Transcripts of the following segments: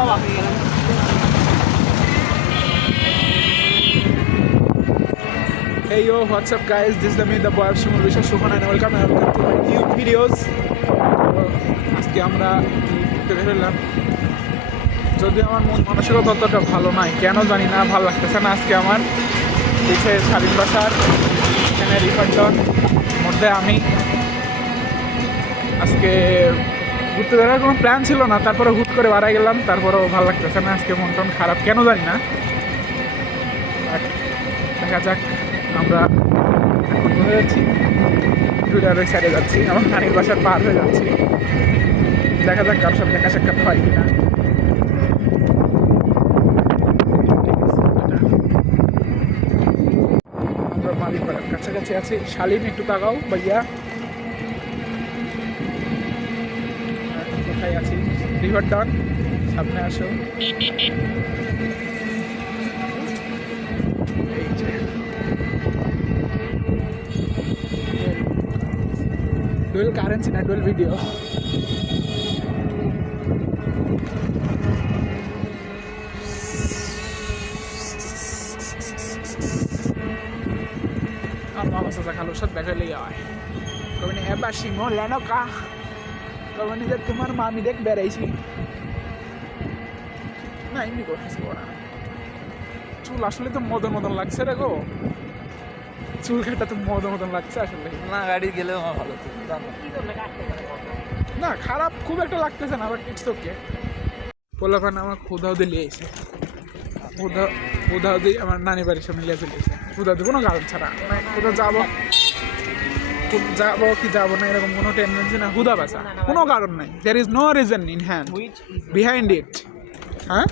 Hey yo, what's up guys? This is me, the boy of Shimon Vishal Shukhan and welcome to my new videos. আজকে আমরা ঘুরতে বেরোলাম, যদিও আমার মন মানসিকতা ততটা ভালো নয়, কেন জানি না, ভালো লাগতেছে না। আজকে আমার পিছিয়ে স্বাধীন বাসার এখানে রিফান্ডন মধ্যে আমি আজকে ঘুরতে বেরোবার কোনো প্ল্যান ছিল না, তারপরে হুট করে বাড়াই গেলাম, তারপরেও ভালো লাগতেছে না। আজকে মন টন খারাপ, কেন জানি না। দেখা যাক, আমরা এখন হয়ে যাচ্ছি টুইটার ওই সাইডে যাচ্ছি, আমার নানির বাসার পার হয়ে যাচ্ছি। দেখা যাক কার সাথে দেখা সাক্ষাৎ হয় কিনা। আমরা মালিক পাড়ার কাছাকাছি আছি। শালিম একটু তাকাও ভাইয়া, কোথায় আছি? রিভার ডান, সামনে আসো। ডুয়েল কারেন্সি না, dual video. Vamos a sacar los shots de aquel día. Kami ni Eba Simon, lano ka. Kami ni dat kumar mami dek bereisi. না এমনি করে হাসি ওরা। চুল আসলে তো মদন মদন লাগছে রে গো, চুল কাটা তো মদন মদন লাগছে আসলে। না গাড়ি গেলেও আমার ভালো না, খারাপ খুব একটা লাগতেছে না, বাট ইটস ওকে। পোলাপান আমার খুদাও দিয়ে লিয়ে এসে, খুদাও দিয়ে আমার নানি বাড়ির সামনে লিয়ে চলে এসে, খুদা দিয়ে কোনো কারণ ছাড়া, কোথাও যাবো কি যাবো না এরকম কোনো টেন্ডেন্সি না, হুদা বাসা, কোনো কারণ নাই। There is no reason in hand behind it. হ্যাঁ,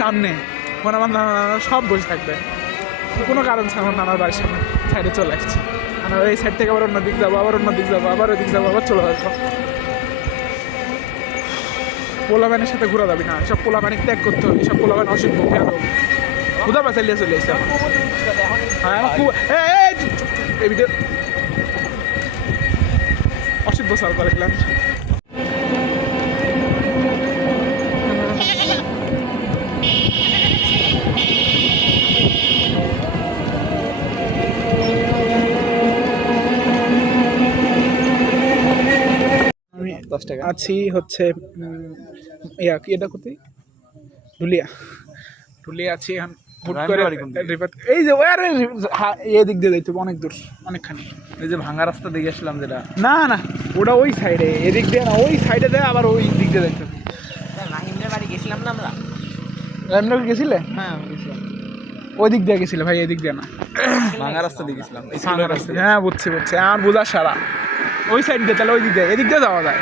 সামনে মনে সব বসে থাকবে, কোনো কারণ ছাড়া আমার নানার বাড়ির সামনে সাইডে চলে আসছি। আর এই সাইড থেকে আবার অন্য দিক যাবো, আবার অন্য দিক যাবো, আবার ওই দিক যাবো, আবার চলে আসবো। পোলাবানের সাথে ঘোরা যাবি না, সব পোলাবানি ত্যাগ করতে হবে, সব পোলাবান অসুখ খুদা বাসায় লিয়ে চলে এসছে। হ্যাঁ, এই ভিডিও অসুখ সাল করে গেলাম। আছি হচ্ছে এটা কোথায়, ঢুলিয়া আছি এখন। হুট করে এই যে এদিক দিয়ে যাইতে অনেক দূর, অনেকখানি। এই যে ভাঙা রাস্তা দেখে আসলাম যেটা, না না ওটা ওই সাইডে, এদিক দিয়ে না, ওই সাইডে দেয়, আবার ওই দিক দিয়ে যাইতে। রাহিমের বাড়ি গেছিলাম না আমরা, রাহিমনগর গেছিলে? হ্যাঁ গেছিলাম, ওই দিক দিয়ে গেছিলে ভাই, এদিক দিয়ে না, ভাঙা রাস্তা দিয়ে গেছিলাম। ভাঙা রাস্তা, হ্যাঁ বুঝছি আমার বোঝা সারা ওই সাইড দিয়ে, তাহলে ওই দিক দিয়ে, এদিক দিয়ে যাওয়া যায়।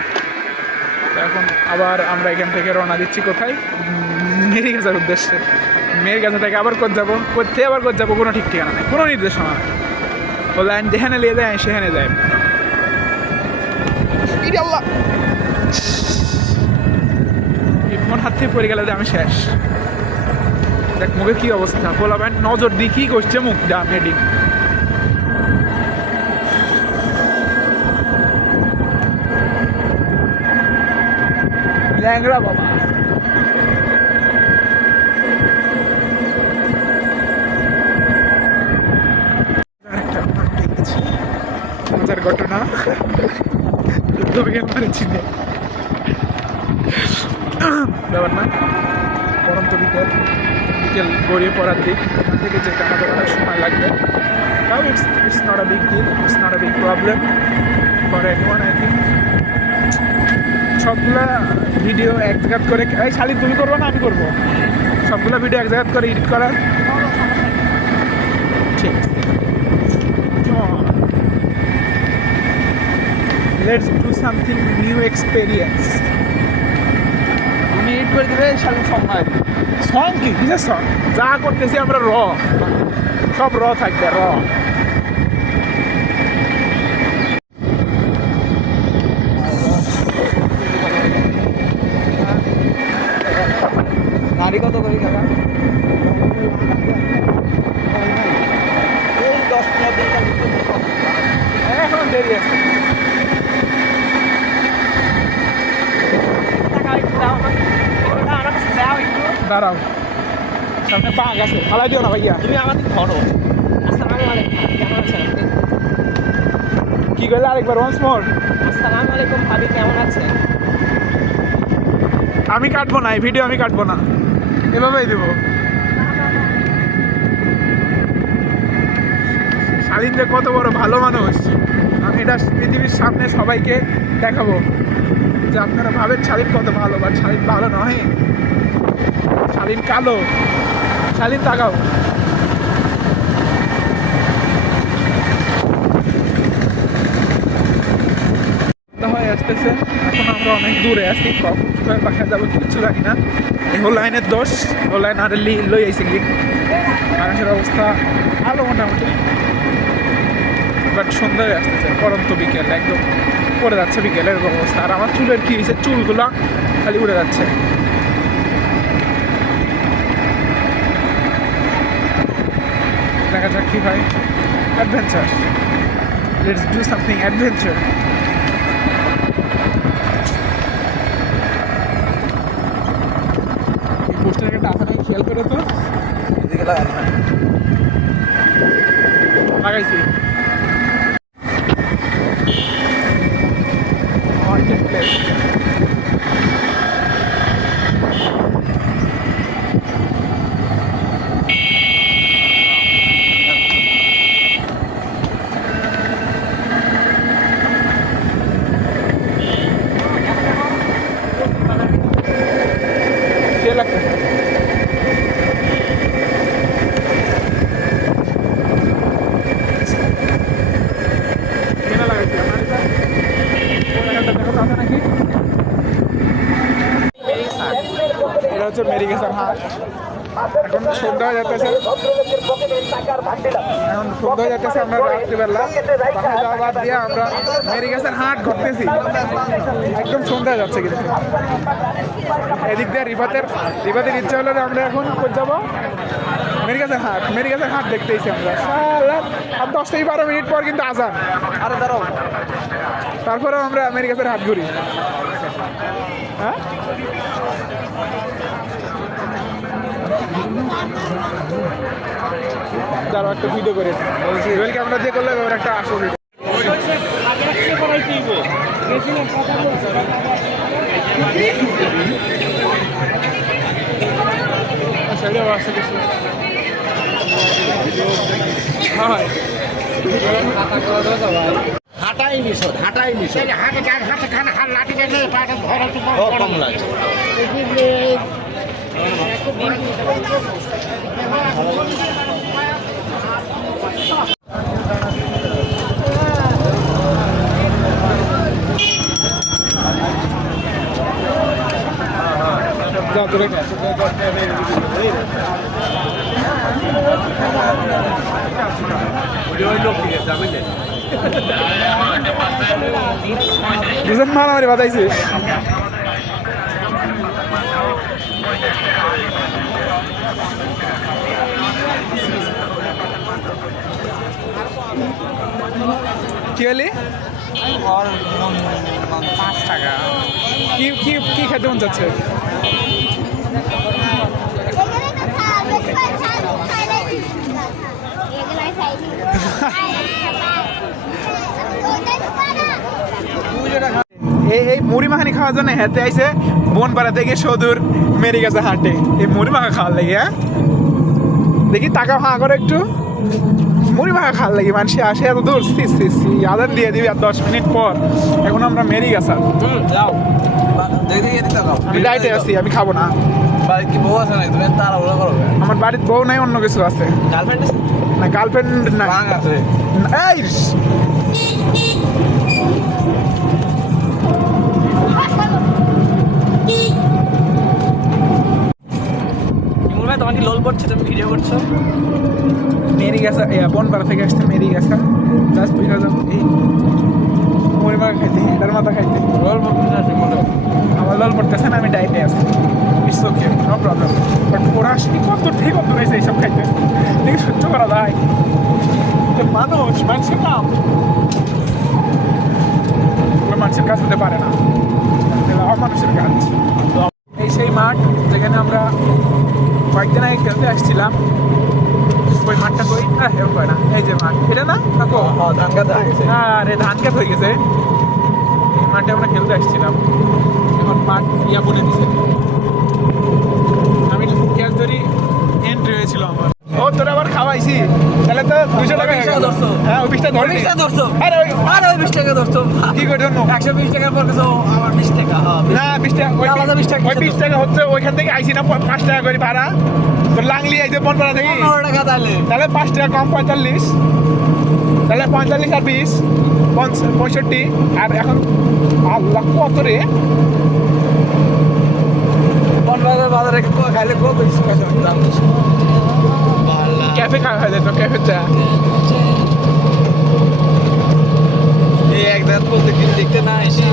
এখন আবার আমরা এখান থেকে রওনা দিচ্ছি কোথায়, মেয়ের কাছের উদ্দেশ্যে। মেয়ের কাছে থেকে আবার যাবো, করতে আবার যাবো, কোনো ঠিক ঠিকানা নেই, কোনো নির্দেশনা নেই। ও লাইন যেখানে নিয়ে যায় সেখানে যায়। ফোন হাত থেকে পড়ে গেলে আমি শেষ। দেখ মুখের কি অবস্থা, বলা ভাই নজর দিয়ে কি করছে মুখটা মেডিং। ল্যাংড়া বাবা, মজার ঘটনা ব্যাপার না। পরন্ত বিকেল গড়িয়ে পড়ার দিক, এখান থেকে যেতে আমাদের অনেক সময় লাগবে। তাও it's not a big deal, it's not a big problem for anyone I think. সবগুলা ভিডিও এক জায়গা করে, এই শালি তুমি করবো না আমি করবো, সবগুলা ভিডিও এক জায়গা করে এডিট করার ঠিক। Let's do something new experience. তুমি এডিট করে দেবে, শালি সং হয়। সং কি কিসের সং? যা করতেছি আমরা সব থাকবে নারী কত করি কাকা? এই 10-15 দিন এখন দেরি আছে। টাকা একটু দাও। দাঁড়াও, সামনে পা গেছে, ফালাই দিও না ভাইয়া। তুমি আমাদের ধরো। আসসালামু আলাইকুম, কেমন আছেন আপনি? কি করলে আরেকবার ওয়ান্স মোর? আসসালামু আলাইকুম ভাবি, কেমন আছেন? আমি কাটবো না, এই ভিডিও আমি কাটবো না, এভাবেই দেবো। শালীন যে কত বড় ভালো মানুষ, আমি এটা পৃথিবীর সামনে সবাইকে দেখাবো যে আপনারা ভাবেন শালীন কত ভালো, বাট শালীন ভালো নয়, শালীন কালো। শালীন তাকাও। হয়ে আসতেছে, এখন আমরা অনেক দূরে আছি, কখন কোথায় দেখা যাবো কিছু জানি না। এই হোল লাইনের দোষ, হোল লাইন আর লই আইসি কি আকাশের অবস্থা ভালো মোটামুটি, বাট সন্ধ্যায় আসতেছে, পরন্ত বিকেল একদম পড়ে যাচ্ছে বিকেলের অবস্থা। আর আমার চুলের কি হয়েছে, চুলগুলো খালি উড়ে যাচ্ছে। দেখা যাক কি হয়। Adventure, let's do something adventure. এই পোস্টার একটা আছে নাকি খেয়াল করে তো, এদিকে লাগাই না। লাগাইছি। Haunted place. সে লাগতেছে। কেনা লাগাইছে আমার এটা। ওই জায়গাটা দেখো তো আছে নাকি? এটা হচ্ছে মেরিগেসার হাট। এখন সন্ধ্যা হয়ে যাচ্ছে, এখন সন্ধ্যা হয়ে যাচ্ছে, আমরা রাত্রিবেলা বাসায় যাওয়া বাদ দিয়ে আমরা মেরিগেসার হাট ঘুরতেছি। একদম সন্ধ্যা হয়ে যাচ্ছে কিন্তু এদিক দিয়ে রিফাতের ইচ্ছা হলো যে আমরা এখন কোথায় যাবো, মেরিগেসার হাট দেখতেইছি আমরা। আর 10 থেকে 12 মিনিট পর কিন্তু আজান। আরে দাঁড়াও, তারপরেও আমরা মেরিগেসার হাট ঘুরি। হ্যাঁ, যারা একটা ভিডিও করে রুয়েল ক্যামেরা দিয়ে করলে এবার একটা আসল ভিডিও। সেটাও আসে কিছু। হ্যাঁ হাঁটাই নিষেধ, হাঁটাই নিষেধ। হাঁটে খান হাত লাঠি গেলে পাটা ধরা তো কম লাগে। যাও তোরে দুজন মারামারি বাদাইছিস। কি হলি? 5 টাকা। কি কি কি খেতে মন যাচ্ছে? এই মুড়ি মাখানি খাওয়ার জন্য হেঁটে আইসে বনপাড়া থেকে সদূর মেরিগেসা হাটে এই মুড়ি মাখা খাওয়ার লাগে। হ্যাঁ, দেখি টাকা ভাঙা করে একটু মুড়ি মাখা খাওয়ার লাগে। মানুষ আসে এত দূর, আদান দিয়ে দিবি আর 10 মিনিট পর। এখন আমরা মেরিগেসা, যাও দেখে দিতে দাও। আমি ডাইটে আছি, আমি খাবো না। বাড়িতে কি বউ আছে নাকি? তুমি তাড়াহুড়া করো। আমার বাড়ির বউ নাই, অন্য কিছু আছে। গার্লফ্রেন্ড আছে না, গার্লফ্রেন্ড না। ভাঙ আছে। এই ইমুল ভাই, তোমার কি লোল পড়ছে? তুমি ভিডিও করছো? মেরিগেসা বনপাড়া থেকে আসতে মেরিগেসা জাস্ট বিকজ অফ এই মুড়ি মাখা খাইতে, এটার মাথা খাইতে। লোল পড়ছে না মনে? আমার লাল পড়তেছে না, আমি ডাইটে আছি। It's okay, no problem. But ওরা আসলে কত থেকে কত রয়েছে এইসব খাইতে, দেখি সহ্য করা যায়। মানুষের কাম, মানুষের কাজ হতে পারে না, মানুষের কাজ। এই সেই মাঠ যেখানে আমরা কয়েকদিন আগে খেলতে আসছিলাম। ওই মাঠটা কই এরকম হয় না, এই যে মাঠ এটা না কাকু? ধান কাটা হয়ে গেছে। আরে ধান খেত হয়ে গেছে। এই মাঠে আমরা খেলতে আসছিলাম, এখন মাঠ ইয়া বলে দিছে। আমি ক্যাচ ধরি এন্ট্রি হয়েছিল আমার। ও তোরা আবার খাওয়াইছি, তাহলে তো 200 টাকা হয়ে গেল। ধরছো? হ্যাঁ ওই 20 টাকা ধরে 20 টাকা ধরছো? আরে ওই আরে ওই 20 টাকা ধরছো কি করে জন্য 120 টাকা পর গেছো আমার 20 টাকা। না 20 টাকা ওই আলাদা 20 টাকা 20 টাকা হচ্ছে ওইখান থেকে আইছি না 5 টাকা করে ভাড়া। তো লাংলি আইছে বনপাড়া থেকে, 15 টাকা তাহলে তাহলে 5 টাকা কম 45, তাহলে 45 আর 20 65। আর এখন আল্লাহ কত রে বনবাজার বাজারে খাইলে কত দাম। ক্যাফে খাওয়া হয় তো ক্যাফে চা। এই এক জায়গা প্রত্যেকদিন দেখতে না এসে